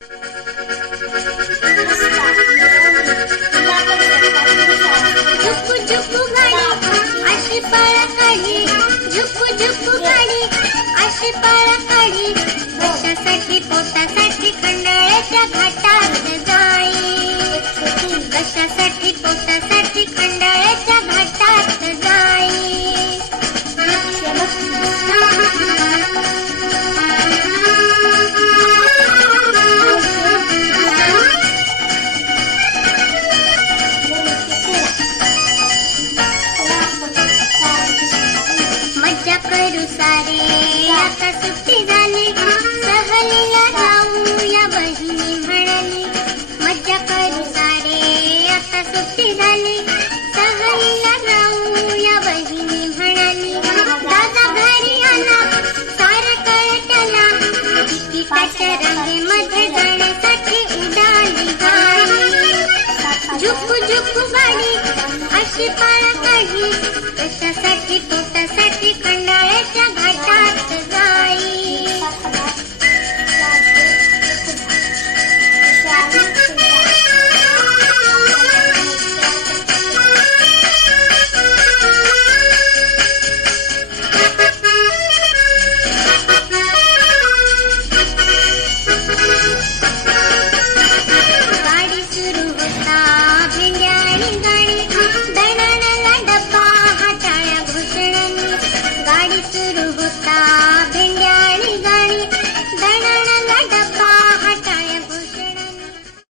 झुकू झुकू गाडी अशी पळ काढली, झुकू झुकू गाडी अशी पळ काढली, कशासाठी पोटासाठी खंडाळ्याच्या घाटात जाई, कशासाठी पोटासाठी खंडाळ्याच्या घाटात जाई. मज्जा करू सारे आता सुट्टी झाली, सहलीला जाऊया बहिणी म्हणाली. मज्जा करू सारे आता सुट्टी झाली, सहलीला जाऊया बहिणी म्हणाली. दादा घरी आला सारे कळटला, तिकिटाच्या रांगेमध्ये जाण्यासाठी उडाली गाडी. झुकू झुकू गाडी अशी